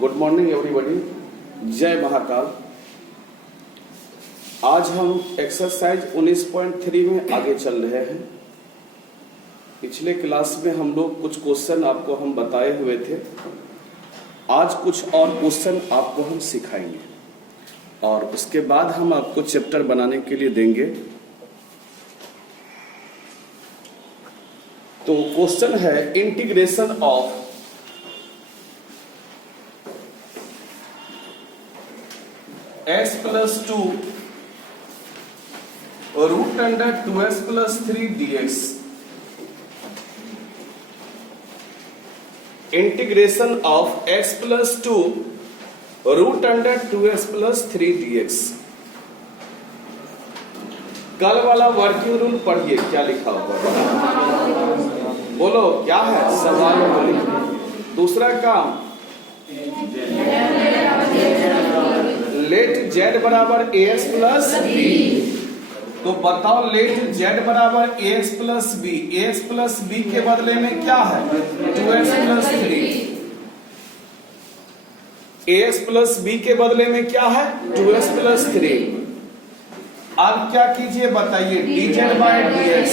Good morning everybody. जय महाकाल। आज हम एक्सरसाइज 19.3 में आगे चल रहे हैं। पिछले क्लास में हम लोग कुछ क्वेश्चन आपको हम बताए हुए थे। आज कुछ और क्वेश्चन आपको हम सिखाएंगे और उसके बाद हम आपको चैप्टर बनाने के लिए देंगे। तो क्वेश्चन है integration of s plus 2 root under 2s plus 3 dx। Integration of x plus 2 root under 2s plus 3 dx। कल वाला वर्किंग रूल पढ़िए, क्या लिखा हुआ बोलो, क्या है सवाल बोलिए। दूसरा काम, लेट z बराबर ax प्लस b। तो बताओ लेट z बराबर ax plus b। ax plus b के बदले में क्या है 2x plus 3। ax plus b के बदले में क्या है 2x प्लस 3। अब क्या कीजिए बताइए, dz बाय dx।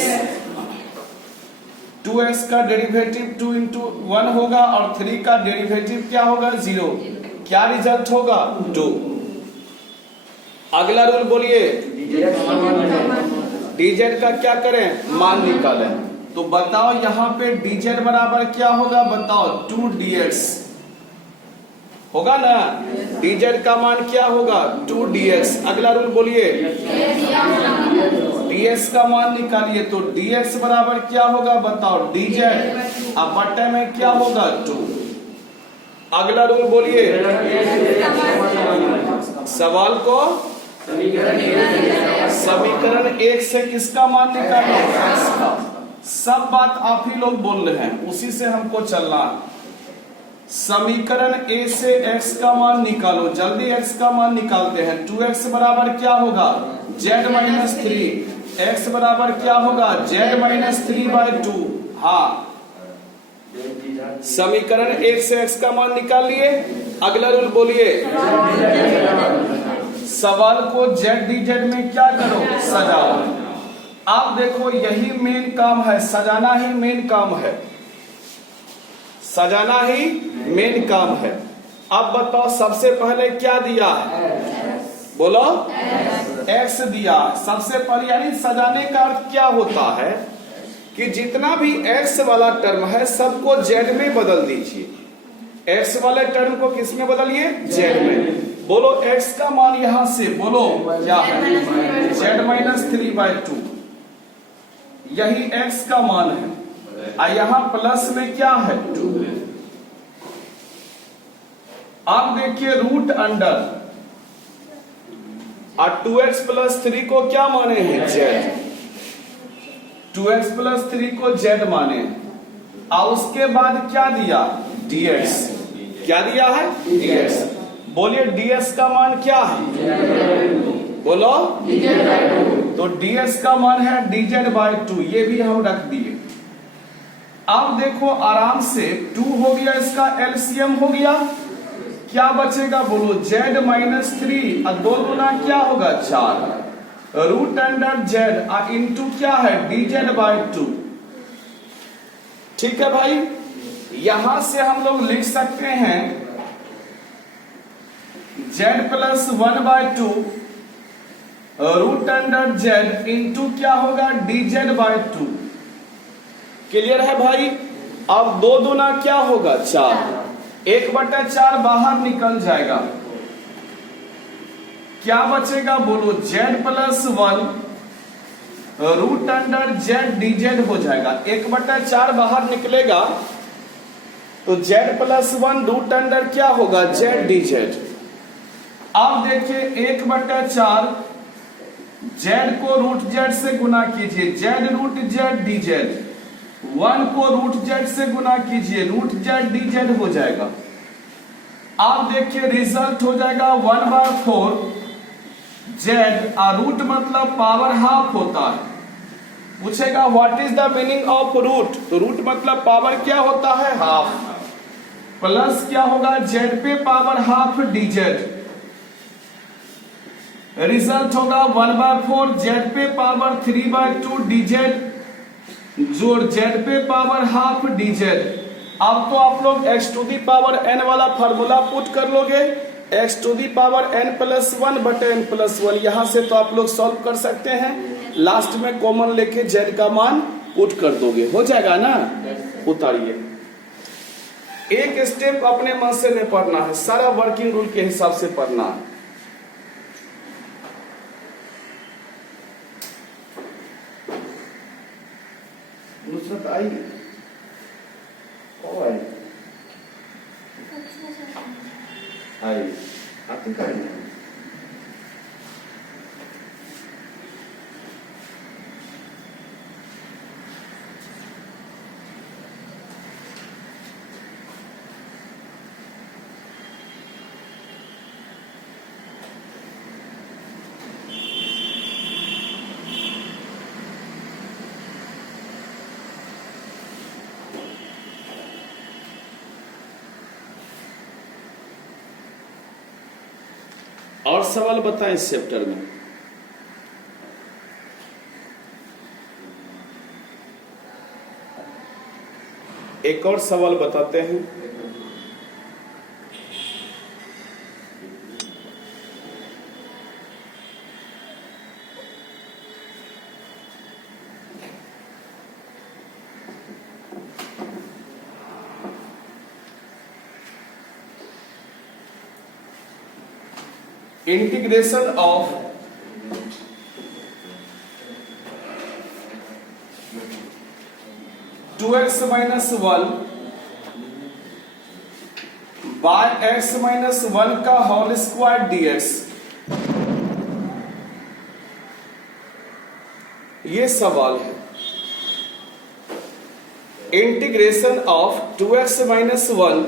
2x का डेरिवेटिव 2 into 1 होगा और 3 का डेरिवेटिव क्या होगा 0। क्या रिजल्ट होगा 2। अगला रूल बोलिए, dz का क्या करें मान निकालें। तो बताओ यहाँ पे dz बराबर क्या होगा, बताओ 2 dx होगा ना। dz का मान क्या होगा 2 dx। अगला रूल बोलिए, dx का मान निकालिए। तो dx बराबर क्या होगा बताओ dz, अब बट्टे में क्या होगा 2। अगला रूल बोलिए, सवाल को समीकरण 1 से किसका मान निकालना है, x का। सब बात आप ही लोग बोल रहे हैं, उसी से हमको चलना है। समीकरण a से x का मान निकालो, जल्दी x का मान निकालते हैं। 2x बराबर क्या होगा z माइनस 3। x बराबर क्या होगा z माइनस 3 बाय 2। हाँ, समीकरण 1 से x का मान निकाल लिए। अगला रूल बोलिए, सवाल को z dz में क्या करो सजाओ। आप देखो यही मेन काम है, सजाना ही मेन काम है, सजाना ही मेन काम है। अब बताओ सबसे पहले क्या दिया है, बोलो x दिया सबसे पहले। यानी सजाने का अर्थ क्या होता है कि जितना भी x वाला टर्म है सबको z में बदल दीजिए। x वाले टर्म को किस में बदलिए z में। बोलो x का मान यहां से बोलो क्या है z माइनस 3 बाय 2। यही x का मान है और यहां प्लस में क्या है 2। अब देखिए रूट अंडर और 2x प्लस 3 को क्या माने हैं z। 2x प्लस 3 को z माने और उसके बाद क्या दिया dx। क्या दिया है dx। बोलिए ds का मान क्या है, बोलो तो ds का मान है dz बाय 2। ये भी हम रख दिए। अब देखो आराम से 2 हो गया, इसका एलसीएम हो गया। क्या बचेगा बोलो z माइनस 3 और 2 गुना क्या होगा 4 रूट अंडर z और इंटू क्या है dz बाय 2। ठीक है भाई, यहां से हम लोग लिख सकते हैं z plus 1 by 2 root under z into क्या होगा dz बाय 2। क्लियर है भाई। अब 2 दूना क्या होगा 4, 1/4 बाहर निकल जाएगा। क्या बचेगा बोलो z plus 1 root under z dz हो जाएगा। 1/4 बाहर निकलेगा तो z प्लस 1 रूट अंडर क्या होगा z dz। अब देखिए 1/4 z को रूट z से गुना कीजिए, z रूट z dz। 1 को रूट z से गुना कीजिए, रूट z dz हो जाएगा। अब देखिए रिजल्ट हो जाएगा 1/4 z और रूट मतलब पावर हाफ होता है। पूछेगा what is the meaning of root, तो रूट मतलब पावर क्या होता है हाफ। प्लस क्या होगा जेड पे पावर हाफ dz, रिजल्ट होगा 1/4 जेड पे पावर 3/2 dz जोड़ जेड पे पावर हाफ dz। अब तो आप लोग x to the power n वाला फार्मूला पुट कर लोगे, x to the power n+1 बटे n+1, यहां से तो आप लोग सॉल्व कर सकते हैं। लास्ट में कॉमन लेके z का मान पुट कर दोगे, हो जाएगा ना। उतारिए, एक स्टेप अपने मन से नहीं पढ़ना है, सारा वर्किंग रूल के हिसाब से पढ़ना है। नुसरत आई ओ आई आती का नहीं। और सवाल बताएं इस चैप्टर में। एक और सवाल बताते हैं। Integration of two x minus one by x minus one का होल स्क्वायर डीएक्स, ये सवाल है। Integration of two x minus one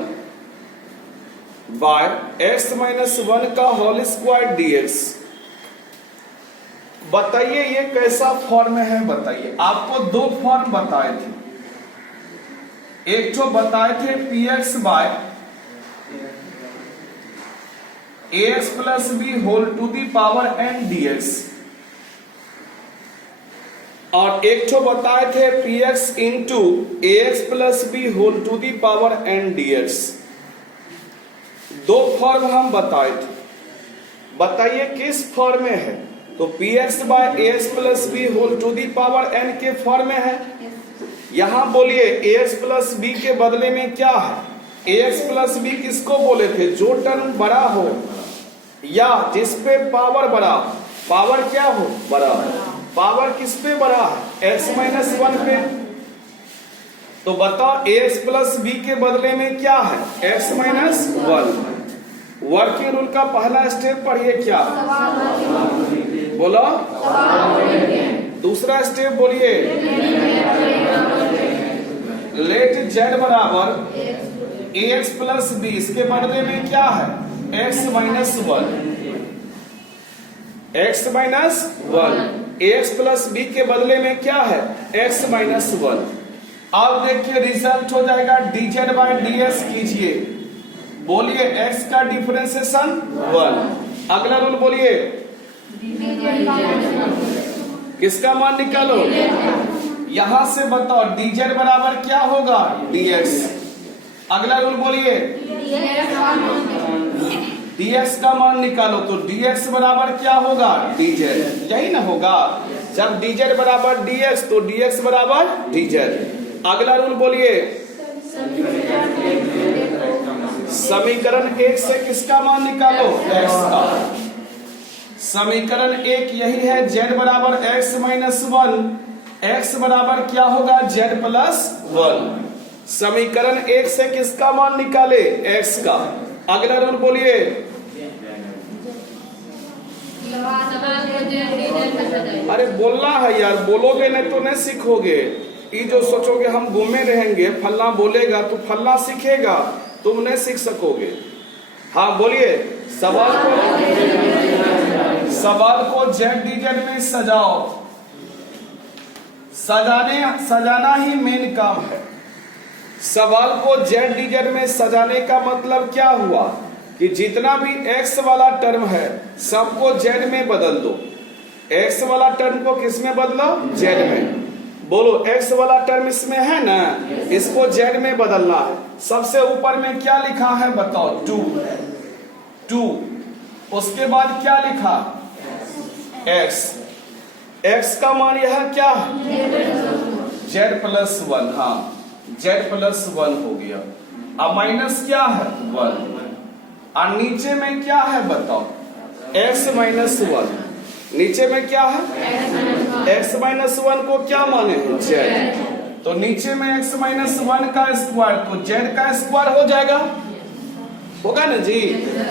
by x minus one का होल स्क्वायर डीएक्स, बताइए ये कैसा फॉर्म है। बताइए, आपको दो फॉर्म बताए थे, एक तो बताए थे P x by A x plus B whole to the power N dx, और एक तो बताए थे P x into A x plus B whole to the power N dx. दो फॉर्म हम बताए थे, बताइए किस फॉर्म में है। तो P x by A x plus B whole to the power N के फॉर्म में है। यहां बोलिए ए एक्स प्लस बी के बदले में क्या है। ए एक्स प्लस बी किसको बोले थे, जो टर्म बड़ा हो या जिस पे पावर बड़ा, पावर क्या हो बड़ा, पावर किस पे बड़ा है, एक्स माइनस वन पे। तो बताओ ए एक्स प्लस बी के बदले में क्या है, X minus one. Working rule का पहला स्टेप पढ़िए, क्या बोलो, दूसरा स्टेप बोलिए, लेट जेड बराबर ए एक्स प्लस बी, इसके बदले में क्या है, X minus one, X minus one. A x plus B के बदले में क्या है, एक्स माइनस वन। अब देखिए रिजल्ट हो जाएगा dz बाय ds कीजिए, बोलिए x का डिफरेंशिएशन 1। अगला रूल बोलिए, किसका मान निकालो, यहां से बताओ dz बराबर क्या होगा, dx। अगला रूल बोलिए, dx का मान निकालो, तो dx बराबर क्या होगा, dz, यही ना होगा। जब dz बराबर dx तो dx बराबर dz। अगला रूल बोलिए, समीकरण एक से किसका मान निकालो, x का। समीकरण एक यही है, z बराबर x माइनस वन, x बराबर क्या होगा, z प्लस वन। समीकरण एक से किसका मान निकाले, x का। अगला रूल बोलिए, अरे बोलना है यार, बोलोगे नहीं तो नहीं सीखोगे। ये जो सोचोगे हम घूमे रहेंगे, फल्ला बोलेगा तो फल्ला सीखेगा, तुम नहीं सीख सकोगे। हाँ बोलिए, सवाल को जेड डीजेड में सजाओ। सजाना ही मेन काम है। सवाल को जेड डीजेड में सजाने का मतलब क्या हुआ कि जितना भी एक्स वाला टर्म है सबको जेड में बदल दो। एक्स वाला टर्म को किस में बदलो? जेड में। बोलो, एक्स वाला टर्म इसमें है ना, इसको जेड में बदलना है। सबसे ऊपर में क्या लिखा है बताओ? 2। उसके बाद क्या लिखा? एक्स। एक्स का मान यह क्या है? z+1। हाँ, z+1 हो गया। अब माइनस क्या है? 1। और नीचे में क्या है बताओ? x-1। नीचे में क्या है? x-1 को क्या माने हैं? z। तो नीचे में x-1 का स्क्वायर, तो z का स्क्वायर हो जाएगा, होगा ना जी।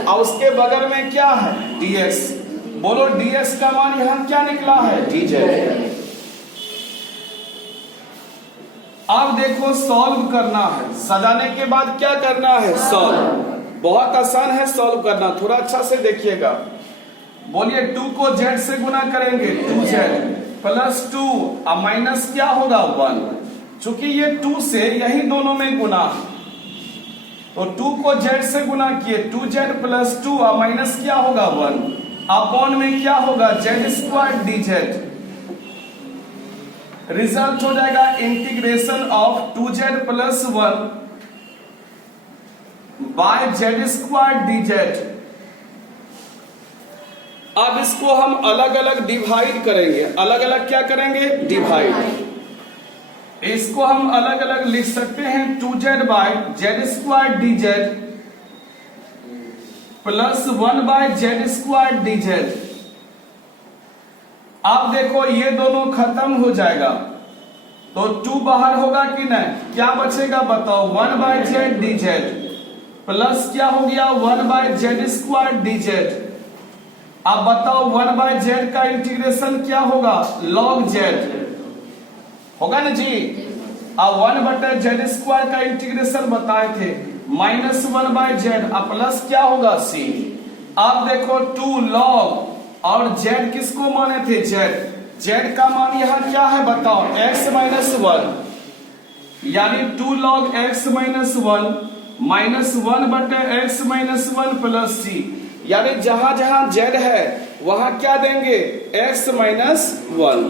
और उसके बगल में क्या है? dx। बोलो, dx का मान यहां क्या निकला है? dz। अब देखो, सॉल्व करना है। सजाने के बाद क्या करना है? सॉल्व। बहुत आसान है सॉल्व करना, थोड़ा अच्छा से देखिएगा। बोलिए, 2 को z से गुना करेंगे, 2z प्लस 2 और माइनस क्या होगा? 1। चूंकि ये 2 से यही दोनों में गुना, तो 2 को z से गुना किए, 2z प्लस 2 और माइनस क्या होगा? 1। अपॉन में क्या होगा? z² dz। रिजल्ट हो जाएगा integration of 2z plus 1 by z² dz। अब इसको हम अलग अलग डिवाइड करेंगे। अलग अलग क्या करेंगे? डिवाइड। इसको हम अलग अलग लिख सकते हैं, 2z by z² dz plus 1 by z² dz। अब देखो, ये दोनों खत्म हो जाएगा तो 2 बाहर होगा कि नहीं? क्या बचेगा बताओ? 1 बाय z dz प्लस क्या हो गया? 1 बाय z² dz। अब बताओ, 1 बाय z का इंटीग्रेशन क्या होगा? log z होगा ना जी। अब 1 बटे z² का इंटीग्रेशन बताए थे, -1 बाय z। अब प्लस क्या होगा? c। अब देखो, 2 log और z किसको माने थे? z का मान यहां क्या है बताओ? x-1, यानी 2 log x-1 -1 बटे x-1 प्लस c। यानी जहां जहां z है वहां क्या देंगे? x-1।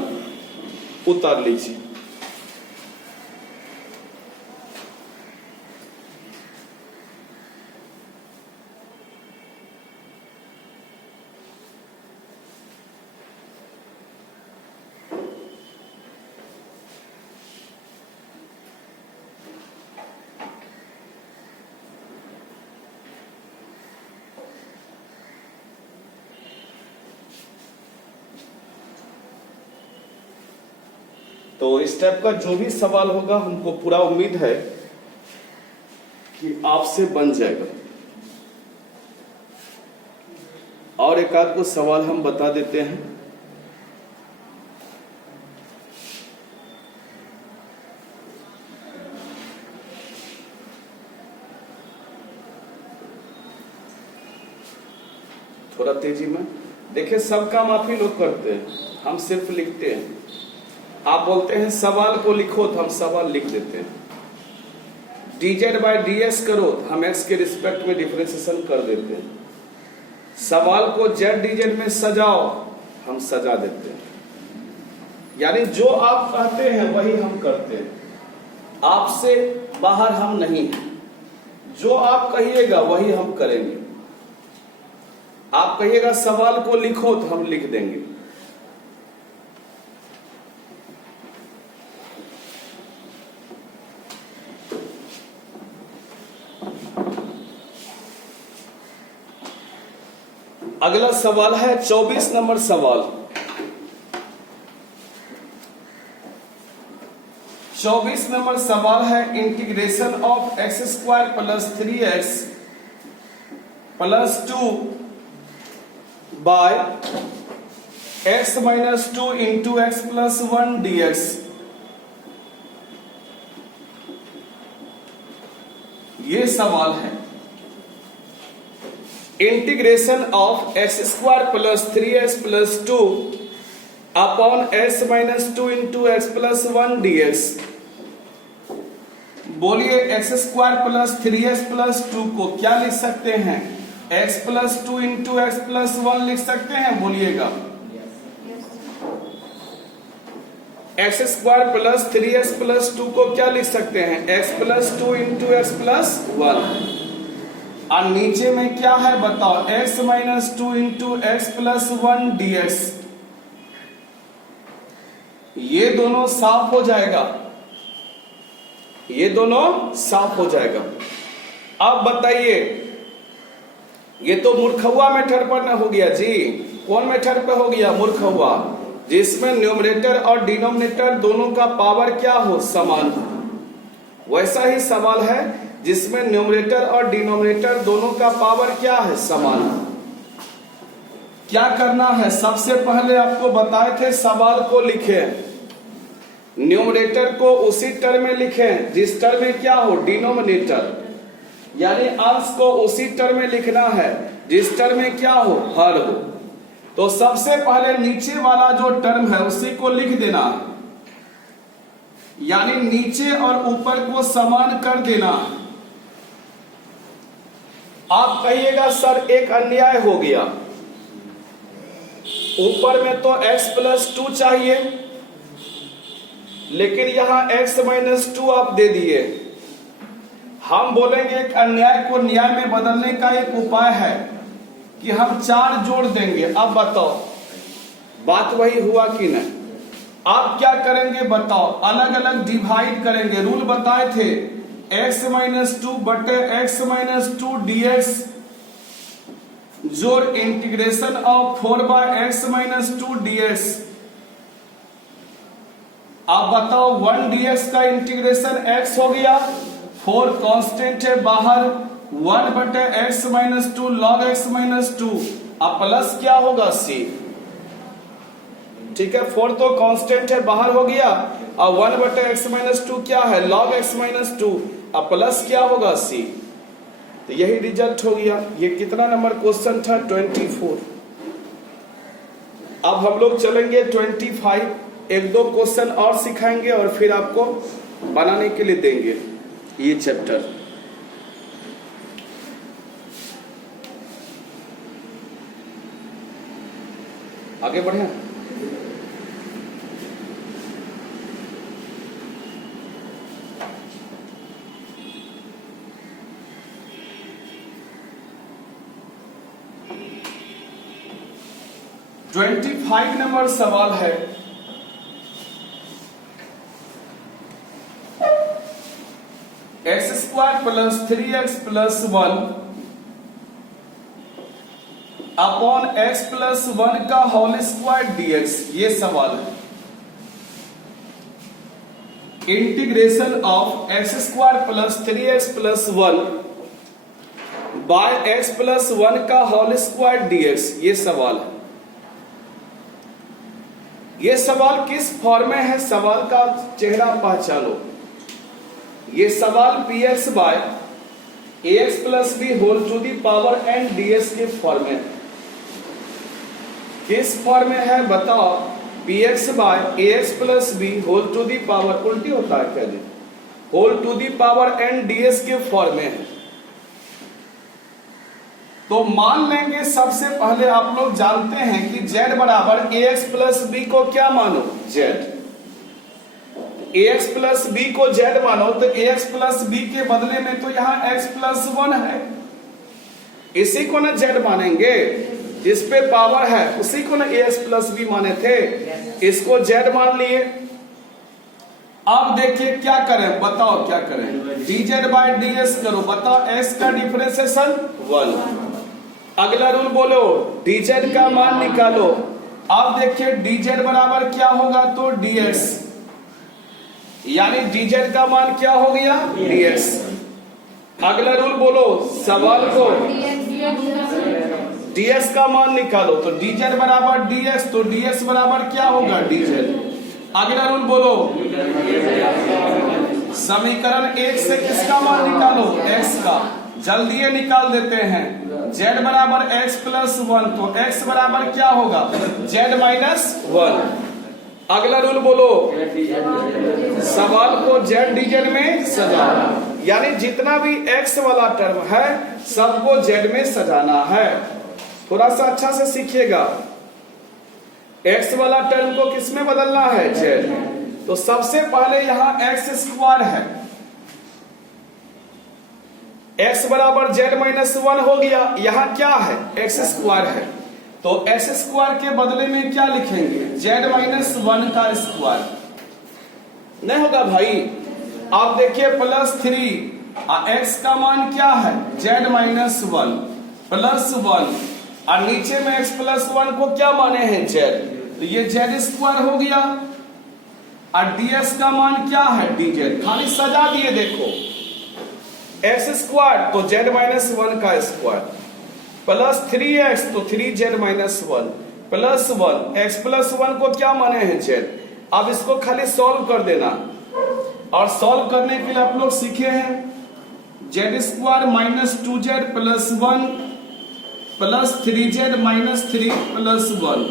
उतार लीजिए। तो इस टाइप का जो भी सवाल होगा, हमको पूरा उम्मीद है कि आपसे बन जाएगा। और एक आध को सवाल हम बता देते हैं। थोड़ा तेजी में देखिए, सब काम आप ही लोग करते हैं, हम सिर्फ लिखते हैं। आप बोलते हैं सवाल को लिखो, तो हम सवाल लिख देते हैं। dz बाय ds करो, तो हम x के रिस्पेक्ट में डिफरेंशिएशन कर देते हैं। सवाल को z dz में सजाओ, हम सजा देते हैं। यानी जो आप कहते हैं वही हम करते हैं, आपसे बाहर हम नहीं हैं। जो आप कहिएगा वही हम करेंगे। आप कहिएगा सवाल को लिखो, तो हम लिख देंगे। अगला सवाल है 24 नंबर सवाल। 24 नंबर सवाल है integration of x² plus 3x plus 2 by x-2 into x plus 1 dx। ये सवाल है integration of x² plus 3x plus 2 upon x-2 into x plus 1 dx बोलिए x square plus 3x plus 2 को क्या लिख सकते हैं? x plus 2 into x plus 1 लिख सकते हैं, बोलिएगा। X square plus 3x plus 2 को क्या लिख सकते हैं? x plus 2 into x plus 1। और नीचे में क्या है बताओ? x minus 2 into x plus 1 dx। ये दोनों साफ हो जाएगा, ये दोनों साफ हो जाएगा। अब बताइए, ये तो मूर्खवा मेथड पर न हो गया जी। कौन मेथड पे हो गया? मूर्खवा, जिसमें न्यूमरेटर और डिनोमिनेटर दोनों का पावर क्या हो? समान। वैसा ही सवाल है जिसमें न्यूमरेटर और डिनोमिनेटर दोनों का पावर क्या है? समान। क्या करना है? सबसे पहले आपको बताए थे सवाल को लिखें, न्यूमरेटर को उसी टर्म में लिखें जिस टर्म में क्या हो? डिनोमिनेटर, यानी अंश को उसी टर्म में लिखना है जिस टर्म में क्या हो? हर हो। तो सबसे पहले नीचे वाला जो टर्म है उसी को लिख देना, यानी नीचे और ऊपर को समान कर देना। आप कहिएगा सर एक अन्याय हो गया, ऊपर में तो x प्लस 2 चाहिए लेकिन यहां x माइनस 2 आप दे दिए। हम बोलेंगे एक अन्याय को न्याय में बदलने का एक उपाय है कि हम 4 जोड़ देंगे। अब बताओ बात वही हुआ कि नहीं? आप क्या करेंगे बताओ? अलग अलग डिवाइड करेंगे। रूल बताए थे x माइनस 2 बटे x माइनस 2 dx जोड़ integration of 4 by x minus 2 dx। आप बताओ 1 dx का इंटीग्रेशन x हो गया, 4 कांस्टेंट है बाहर, 1 बटे x minus 2 log x minus 2। अब प्लस क्या होगा? c। ठीक है, 4 तो कांस्टेंट है बाहर हो गया, और 1 बटे एक्स माइनस 2 क्या है? Log x minus 2। अब प्लस क्या होगा? c। तो यही रिजल्ट हो गया। ये कितना नंबर क्वेश्चन था? 24। अब हम लोग चलेंगे 25। एक दो क्वेश्चन और सिखाएंगे और फिर आपको बनाने के लिए देंगे ये चैप्टर। आगे बढ़े। ट्वेंटी 25 नंबर सवाल है, x square plus 3x plus 1 upon x plus 1 का होल स्क्वायर dx। ये सवाल है। Integration of x square plus 3x plus 1 by x plus 1 का होल स्क्वायर dx। ये सवाल है। ये सवाल किस फॉर्म में है? सवाल का चेहरा पहचानो। ये सवाल px by ax plus B whole to the power n ds के फॉर्म में। किस फॉर्म में है बताओ? px by ax plus B whole to the power, उल्टी होता है क्या जी? Whole to the power n ds के फॉर्म में है। तो मान लेंगे सबसे पहले आप लोग जानते हैं कि z बराबर ax प्लस बी को क्या मानो? z। ax प्लस बी को z मानो तो ax प्लस बी के बदले में तो यहाँ x प्लस 1 है, इसी को ना z मानेंगे। जिस पे पावर है उसी को ना ax प्लस बी माने थे, इसको z मान लिए। अब देखिए क्या करें बताओ? क्या करें? dz बाय ds करो। बताओ x का डिफरेंशिएशन 1। अगला रूल बोलो, dz का मान निकालो। अब देखिए dz बराबर क्या होगा? तो dx, यानी dz का मान क्या हो गया? dx। अगला रूल बोलो, सवाल को dx का मान निकालो। तो dz बराबर dx, तो dx बराबर क्या होगा? dz। अगला रूल बोलो, समीकरण 1 से किसका मान निकालो? x का। जल्दी ये निकाल देते हैं। z बराबर x प्लस 1, तो x बराबर क्या होगा? z minus 1। अगला रूल बोलो, सवाल को जेड डीजेड में सजाना, यानी जितना भी एक्स वाला टर्म है सबको जेड में सजाना है। थोड़ा सा अच्छा से सीखिएगा, एक्स वाला टर्म को किस में बदलना है, जेड। तो सबसे पहले यहां एक्स स्क्वायर है, एक्स बराबर जेड माइनस 1 हो गया। यहां क्या है, एक्स स्क्वायर है, तो एक्स स्क्वायर के बदले में क्या लिखेंगे, जेड माइनस 1 का स्क्वायर। नहीं होगा भाई। आप देखिए +3 एक्स का मान क्या है, जेड माइनस 1 +1 और नीचे में एक्स +1 को क्या माने हैं, जेड, तो ये जेड स्क्वायर हो गया। और डीएक्स का मान क्या है, डीजेड, खाली सजा दिए। देखो एक्स स्क्वायर तो जेड माइनस 1 का स्क्वायर +3x तो 3z माइनस 1 +1 x +1 को क्या माने हैं, जेड। अब इसको खाली सॉल्व कर देना, और सॉल्व करने के लिए आप लोग सीखे हैं Z square -2z +1 +3z -3 +1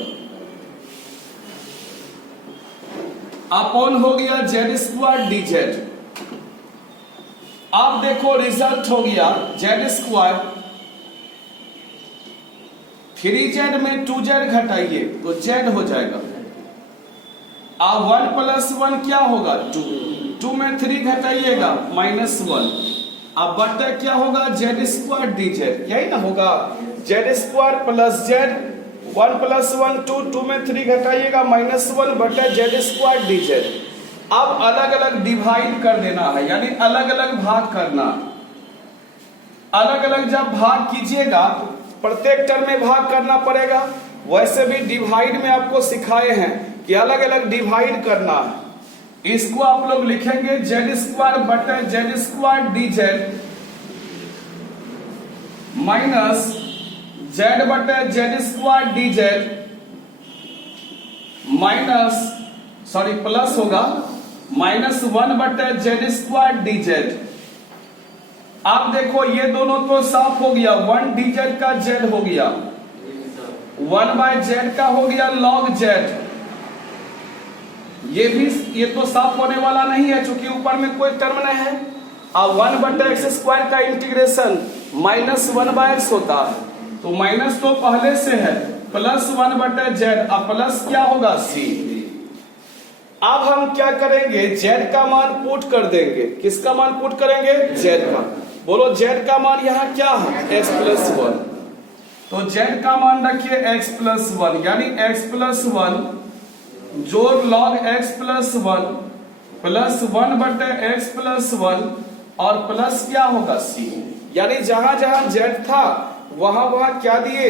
upon हो गया जेड स्क्वायर dz। अब देखो रिजल्ट हो गया जेड स्क्वायर, 3z में 2z घटाइए तो z हो जाएगा। अब 1 + 1 क्या होगा, 2 में 3 घटाइएगा -1। अब बटा क्या होगा, जेड स्क्वायर dz, यही ना होगा, जेड स्क्वायर प्लस जेड, 1 + 1 2 में 3 घटाइएगा -1 बटा जेड स्क्वायर dz। अब अलग अलग डिवाइड कर देना है, यानी अलग अलग भाग करना। अलग अलग जब भाग कीजिएगा प्रत्येक टर्म में भाग करना पड़ेगा। वैसे भी डिवाइड में आपको सिखाए हैं कि अलग अलग डिवाइड करना है। इसको आप लोग लिखेंगे जेड स्क्वायर बटे Z square dz minus Z बटे Z square dz minus plus होगा -1 बटे जेड स्क्वायर dz। आप देखो ये दोनों तो साफ हो गया, 1 dz का z हो गया, 1/z का हो गया log z। ये तो साफ होने वाला नहीं है क्योंकि ऊपर में कोई टर्म नहीं है। अब 1 बटे एक्स स्क्वायर का इंटीग्रेशन -1/x होता है, तो माइनस तो पहले से है, +1 बटे z, अब प्लस क्या होगा c। अब हम क्या करेंगे, z का मान पुट कर देंगे। किसका मान पुट करेंगे, z का। बोलो z का मान यहाँ क्या है, x +1, तो z का मान रखिए x +1, यानी x +1 जोड़ log x +1 +1 बटे x +1 और प्लस क्या होगा c। यानी जहां जहां z था वहां वहां क्या दिए,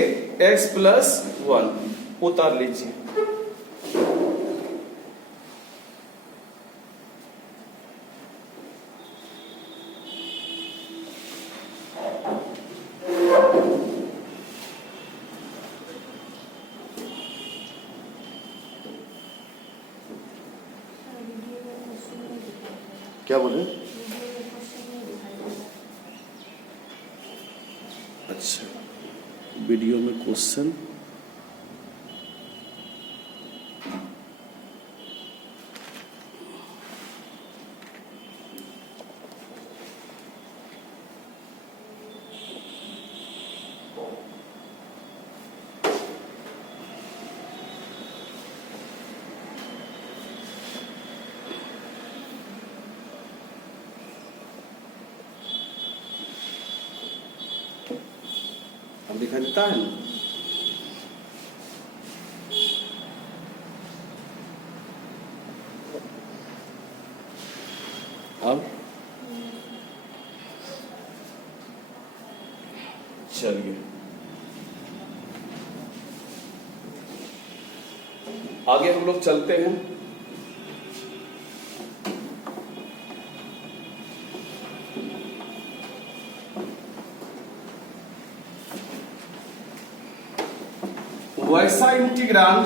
x +1 उतार लीजिए। क्या बोले, अच्छा वीडियो में क्वेश्चन अब दिखा देता है ना। अब चलिए आगे हम लोग चलते हैं। वैसा इंटीग्रांड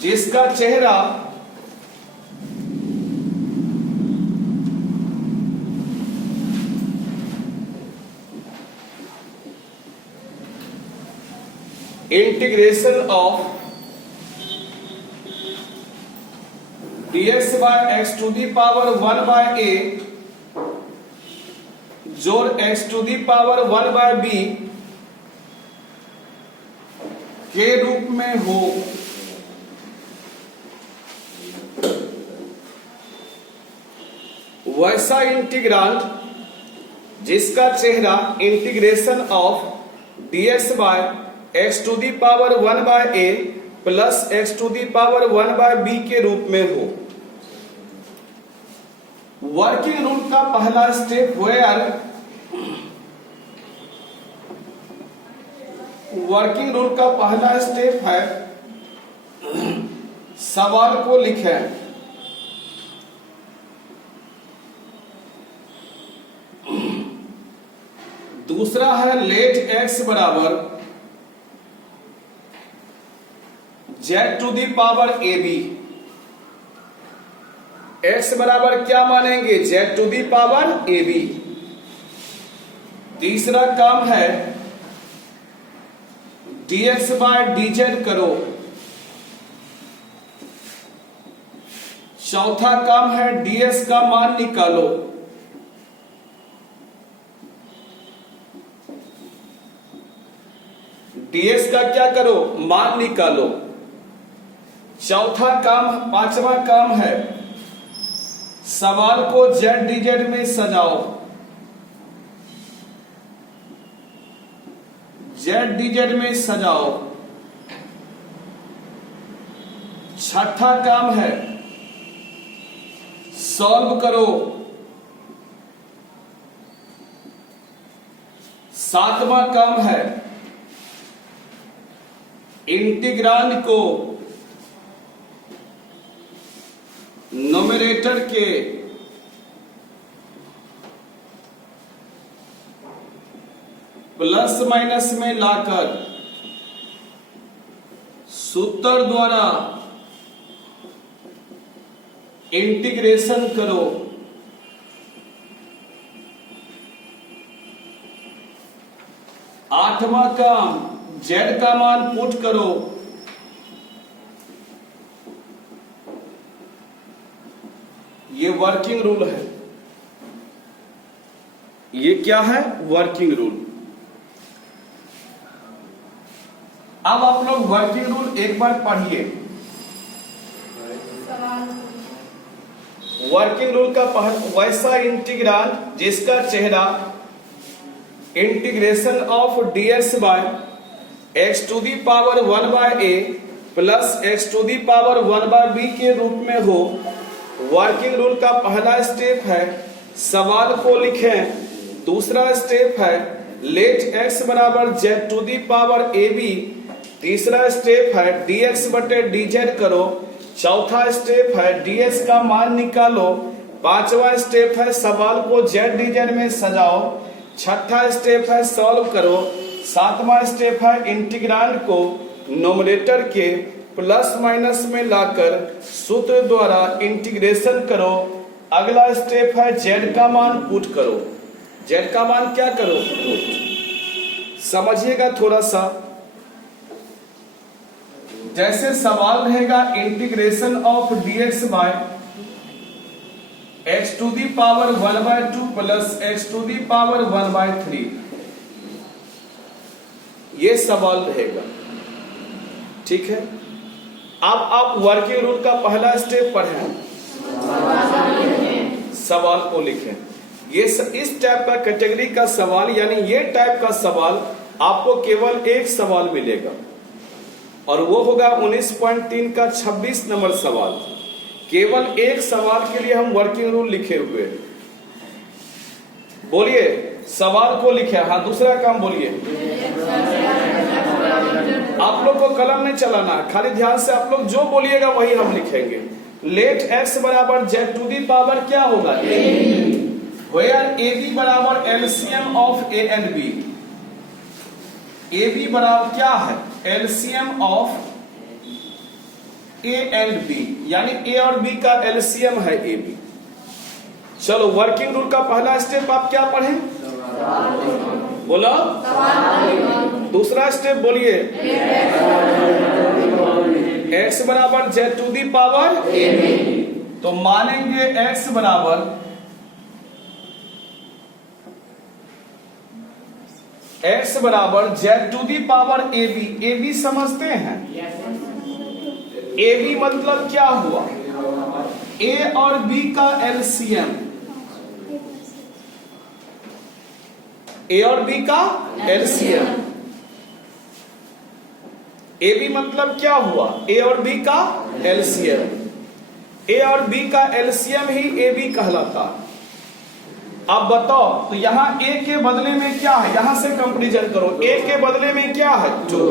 जिसका चेहरा integration of dx by x to the power 1 by A जोड़ x to the power 1 by B के रूप में हो, वैसा इंटीग्रांड जिसका चेहरा integration of dx by x to the power 1 by A plus x to the power 1 by B के रूप में हो। वर्किंग रूल का पहला स्टेप वर्किंग रूल का पहला स्टेप है सवाल को लिखें। दूसरा है लेट एक्स बराबर Z to the power A B. X बराबर क्या मानेंगे? Z to the power A B. तीसरा काम है dx बाय dz करो। चौथा काम है ds का मान निकालो। ds का क्या करो? मान निकालो। चौथा काम, पांचवा काम है सवाल को z dz में सजाओ। z dz में सजाओ। छठा काम है सॉल्व करो। सातवां काम है इंटीग्रांड को न्यूमरेटर के प्लस माइनस में लाकर सूत्र द्वारा इंटीग्रेशन करो। आठवां काम z का मान पुट करो। ये वर्किंग रूल है। ये क्या है? Working rule. अब आप लोग वर्किंग रूल एक बार पढ़िए। वर्किंग रूल का वैसा इंटीग्रांड जिसका चेहरा integration of dx by x to the power 1 by A plus x to the power 1 by B के रूप में हो। वर्किंग रूल का पहला स्टेप है सवाल को लिखें। दूसरा स्टेप है लेट x बराबर z to the power A B. तीसरा स्टेप है dx बटे dz करो। चौथा स्टेप है ds का मान निकालो। पांचवा स्टेप है सवाल को z dz में सजाओ। छठा स्टेप है सॉल्व करो। सातवां स्टेप है इंटीग्रांड को न्यूमरेटर के प्लस माइनस में लाकर सूत्र द्वारा इंटीग्रेशन करो। अगला स्टेप है z का मान पुट करो। z का मान क्या करो? पुट। समझिएगा थोड़ा सा। जैसे सवाल रहेगा integration of dx by x to the power 1 by 2 plus x to the power 1 by 3। ये सवाल रहेगा, ठीक है। अब आप वर्किंग रूल का पहला स्टेप पढ़ें, सवाल को लिखें। ये इस टाइप का कैटेगरी का सवाल, यानी ये टाइप का सवाल आपको केवल एक सवाल मिलेगा और वो होगा 19.3 का 26 नंबर सवाल। केवल एक सवाल के लिए हम वर्किंग रूल लिखे हुए हैं। बोलिए, सवाल को लिखे। हाँ, दूसरा काम बोलिए। आप लोग को कलम नहीं चलाना, खाली ध्यान से आप लोग जो बोलिएगा वही हम लिखेंगे। लेट x बराबर z टू दी पावर क्या होगा? वेयर ए बी बराबर LCM of A and B. A B बराबर क्या है? LCM of A and B, यानी ए और बी का एलसीएम है ए बी। चलो, वर्किंग रूल का पहला स्टेप आप क्या पढ़ें? बोलो। दूसरा स्टेप बोलिए, x बराबर z टू दी पावर तो मानेंगे x बराबर z to the power ab समझते हैं? ab मतलब क्या हुआ? a और b का एलसीएम, a और b का एलसीएम। ab मतलब क्या हुआ? a और b का एलसीएम। a और b का एलसीएम ही ab कहलाता है। अब बताओ तो यहां a के बदले में क्या है? यहां से कंपैरिजन करो, a के बदले में क्या है? 2।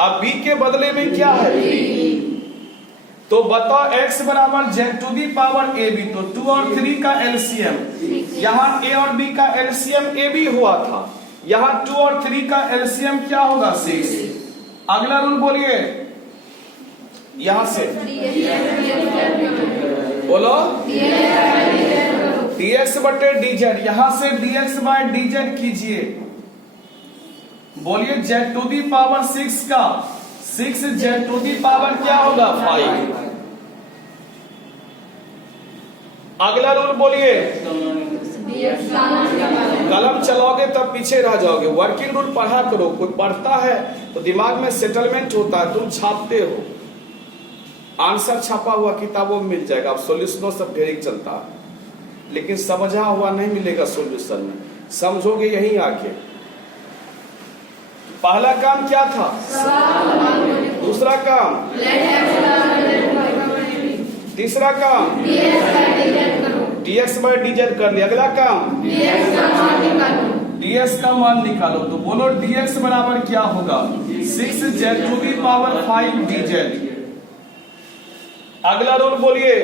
अब b के बदले में क्या है? 3। तो बताओ x बराबर z to the power ab, तो 2 और 3 का एलसीएम, यहां a और b का एलसीएम ab हुआ था, यहां 2 और 3 का एलसीएम क्या होगा? 6। अगला रूल बोलिए, यहां से बोलो, dx बटे dz, यहां से dx बाय dz कीजिए। बोलिए z टू दी पावर 6 का 6 z टू दी पावर क्या होगा? 5। अगला रूल बोलिए, कलम चलाओगे तब पीछे रह जाओगे। वर्किंग रूल पढ़ा करो, कोई पढ़ता है तो दिमाग में सेटलमेंट होता है, तुम छापते हो, आंसर छापा हुआ किताबों में मिल जाएगा। अब सॉल्यूशनों सब ढेर चलता है, लेकिन समझा हुआ नहीं मिलेगा सॉल्यूशन में, समझोगे यही आके। पहला काम क्या था? दूसरा काम, तीसरा काम dx बाय dz कर लिया। अगला काम dx का मान निकालो। तो बोलो dx बराबर क्या होगा? 6 z to the power 5 dz। अगला रूल बोलिए,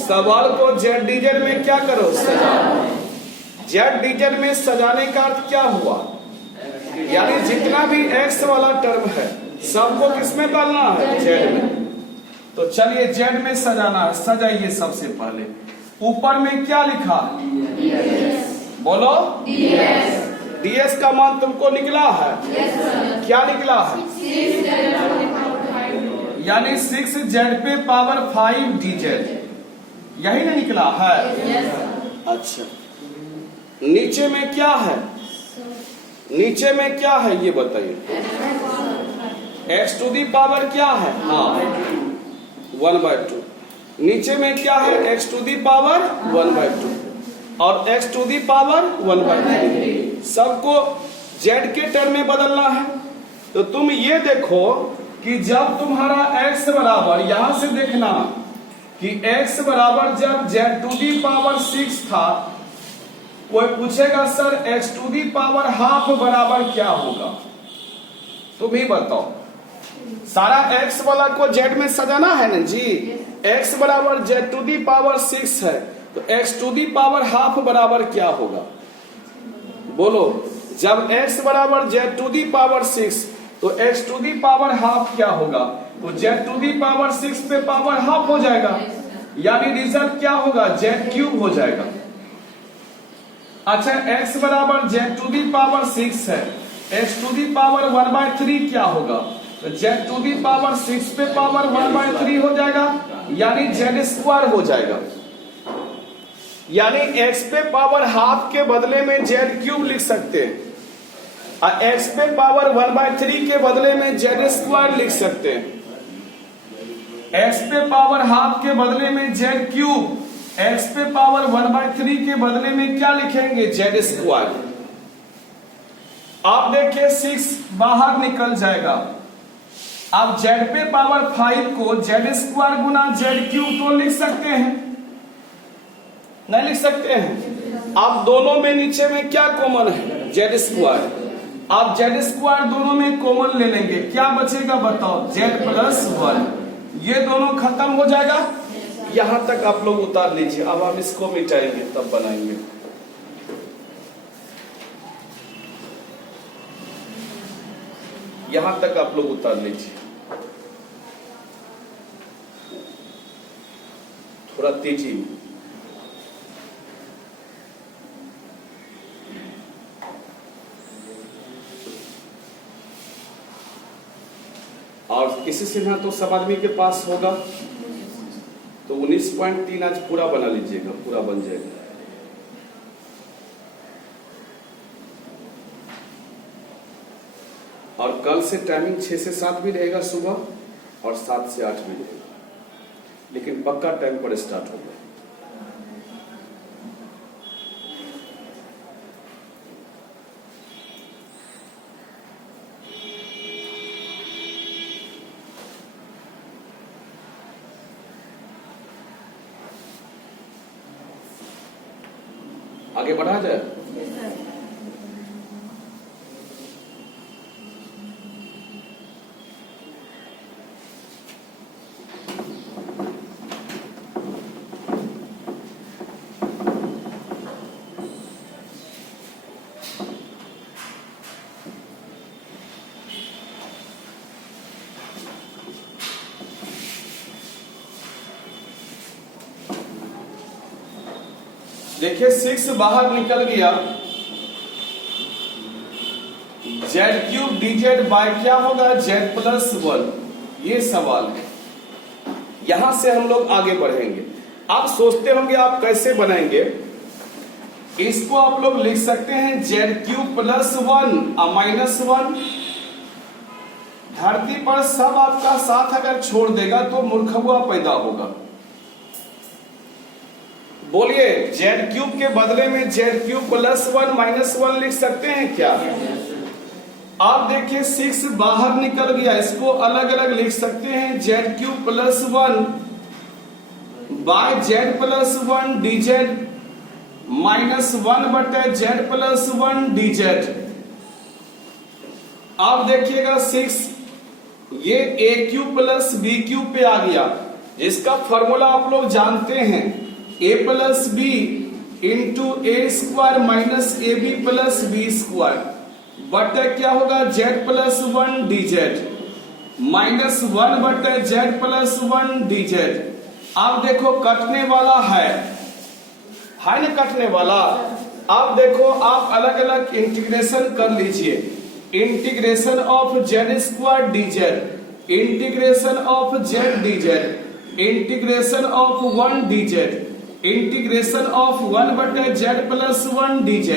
सवाल को z dz में क्या करो? सजाओ। z dz में सजाने का अर्थ क्या हुआ? यानी जितना भी x वाला टर्म है सबको किसमें डालना है? z में। तो चलिए z में सजाना है, सजाइए। सबसे पहले ऊपर में क्या लिखा? बोलो, ds का मान तुमको निकला है? क्या निकला है? यानी 6z पे पावर 5 dz, यही ना निकला है? अच्छा, नीचे में क्या है? नीचे में क्या है ये बताइए? x टू दी पावर क्या है? हाँ, 1/2। नीचे में क्या है? x टू दी पावर 1/2 और x टू दी पावर 1/3। सबको z के टर्म में बदलना है। तो तुम ये देखो कि जब तुम्हारा x बराबर, यहां से देखना कि x बराबर जब z टू दी पावर 6 था, कोई पूछेगा sir x to the power half बराबर क्या होगा? तुम ही बताओ। सारा x वाला को z में सजाना है ना जी। x बराबर z टू दी पावर 6 है, तो x to the power half बराबर क्या होगा? बोलो, जब x बराबर z टू दी पावर 6 तो x to the power half क्या होगा? तो z टू दी पावर 6 पे पावर हाफ हो जाएगा, यानी रिजल्ट क्या होगा? z क्यूब हो जाएगा। अच्छा, x बराबर z टू दी पावर 6 है, x टू दी पावर 1/3 क्या होगा? तो z टू दी पावर 6 पे पावर 1/3 हो जाएगा, यानी z स्क्वायर हो जाएगा। यानी x पे पावर हाफ के बदले में z क्यूब लिख सकते हैं, और x पे पावर 1/3 के बदले में z स्क्वायर लिख सकते हैं। x पे पावर हाफ के बदले में z क्यूब, x पे पावर 1/3 के बदले में क्या लिखेंगे? z square. आप देखिए 6 बाहर निकल जाएगा। अब z पे पावर 5 को z स्क्वायर गुना z क्यूब तो लिख सकते हैं? नहीं लिख सकते हैं। अब दोनों में नीचे में क्या कॉमन है? z square. आप z स्क्वायर दोनों में कॉमन ले लेंगे, क्या बचेगा बताओ? z plus 1। ये दोनों खत्म हो जाएगा। यहां तक आप लोग उतार लीजिए। अब हम इसको मिटाएंगे तब बनाएंगे। यहां तक आप लोग उतार लीजिए, थोड़ा तेजी में। और किसी सिन्हा तो सब आदमी के पास होगा, तो 19.3 आज पूरा बना लीजिएगा, पूरा बन जाएगा। और कल से टाइमिंग 6 से 7 भी रहेगा सुबह और 7 से 8 भी रहेगा, लेकिन पक्का टाइम पर स्टार्ट होगा। आगे बढ़ा जाए। देखिए 6 बाहर निकल गया, Z³ dz बाय क्या होगा, Z+1। ये सवाल है, यहां से हम लोग आगे बढ़ेंगे। आप सोचते होंगे आप कैसे बनाएंगे, इसको आप लोग लिख सकते हैं Z³ + 1 -1। धरती पर सब आपका साथ अगर छोड़ देगा तो मूर्खुआ पैदा होगा। बोलिए, Z³ के बदले में Z³ +1 -1 लिख सकते हैं क्या? आप देखिए 6 बाहर निकल गया, इसको अलग अलग लिख सकते हैं Z³ +1 bye Z+1 dz -1/Z+1 dz। आप देखिएगा 6 ये AQ + BQ पे आ गया, इसका फॉर्मूला आप लोग जानते हैं, A + B × A² - AB + B² बटे क्या होगा, Z+1 dz -1/Z+1 dz। आप देखो कटने वाला है ना, कटने वाला। आप देखो आप अलग अलग इंटीग्रेशन कर लीजिए, integration of Z² dz, integration of Z dz, integration of 1 dz, integration of 1/Z+1 dz।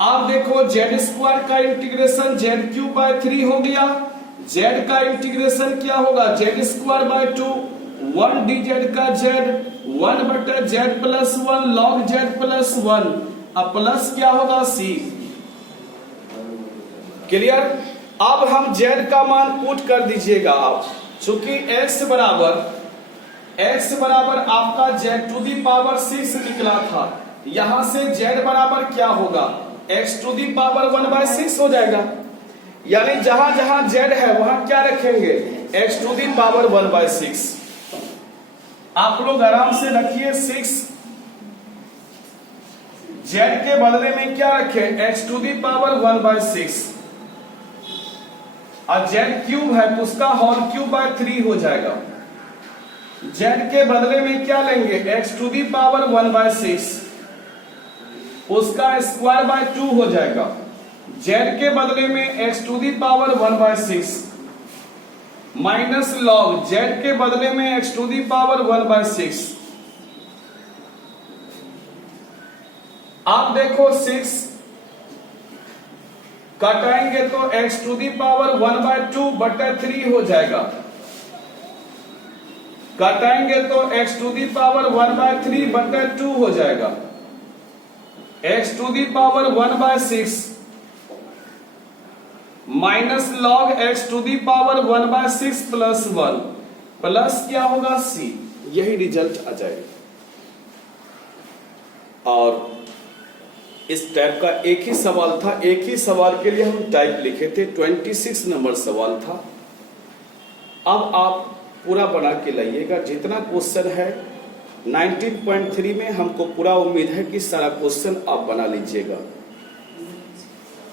आप देखो Z² का इंटीग्रेशन Z³/3 हो गया, Z का इंटीग्रेशन क्या होगा, Z²/2, 1 dz का Z, 1/Z+1 log Z+1, अब प्लस क्या होगा C। क्लियर? अब हम Z का मान पुट कर दीजिएगा आप, चूंकि x बराबर आपका Z⁶ निकला था, यहां से Z बराबर क्या होगा, x⁴ हो जाएगा। यानी जहां जहां Z है वहां क्या रखेंगे, x⁴ आप लोग आराम से रखिए। 6 Z के बदले में क्या रखें, x⁴ और Z³ है तो उसका whole³ 3 हो जाएगा। Z के बदले में क्या लेंगे, x⁴ उसका square/2 हो जाएगा। Z के बदले में x⁴ माइनस log Z के बदले में x⁴ आप देखो 6 कटाएंगे तो x⁴ हो जाएगा, कटाएंगे तो x⁴ हो जाएगा। x⁴ minus log x⁴ + 1 plus क्या होगा C, यही रिजल्ट आ जाएगा। और इस टाइप का एक ही सवाल था, एक ही सवाल के लिए हम टाइप लिखे थे, 26 नंबर सवाल था। अब आप पूरा बना के लाइएगा, जितना क्वेश्चन है 19.3 में हमको पूरा उम्मीद है कि सारा क्वेश्चन आप बना लीजिएगा।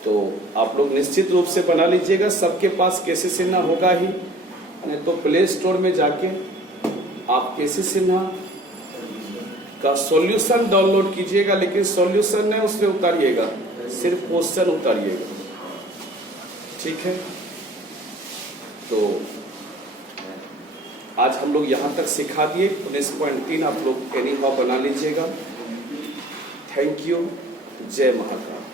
तो आप लोग निश्चित रूप से बना लीजिएगा, सबके पास केसी सिन्हा होगा ही, नहीं तो प्ले स्टोर में जाके आप केसी सिन्हा का सॉल्यूशन डाउनलोड कीजिएगा, लेकिन सॉल्यूशन नहीं उसमें उतारिएगा, सिर्फ क्वेश्चन उतारिएगा, ठीक है। तो आज हम लोग यहाँ तक सिखा दिए। 19.3 आप लोग एनी हाउ बना लीजिएगा। Thank you. जय महाकाल।